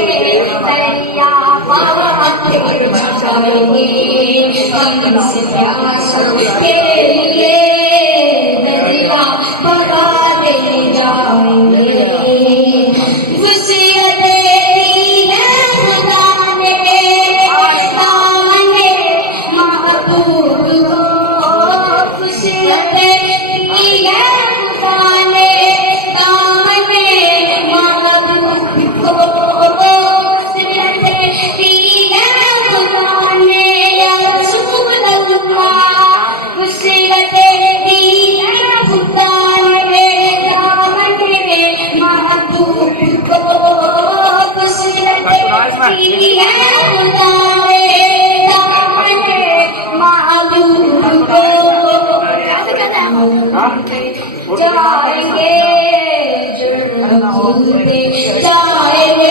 दरिया पाके जाएंगे हमसे प्यास के लिए दरिया पाके जाएंगे जाएंगे जाएंगे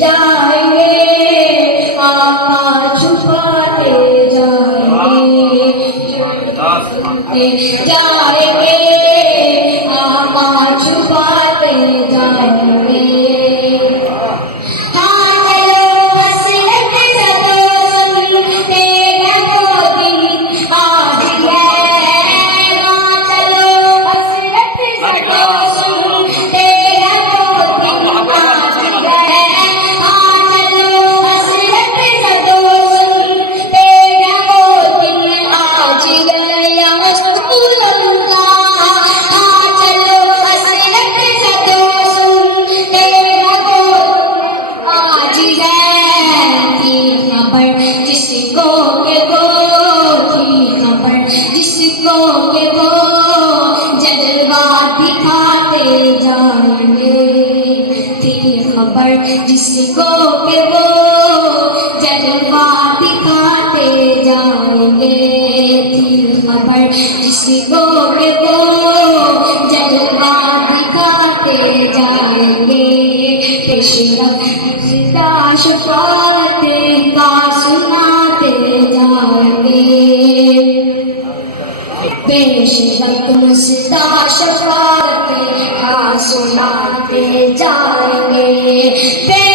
जाएंगे आका छुपाते जाएंगे जाएंगे आका छुपाते जाएंगे जिसको के वो जलवा दिखाते जाएंगे खबर जिसको के वो जलवा दिखाते जाएंगे शफाअत का सुनाते जाएंगे बेशक मुस्ता शफाअत का सुनाते जाएंगे।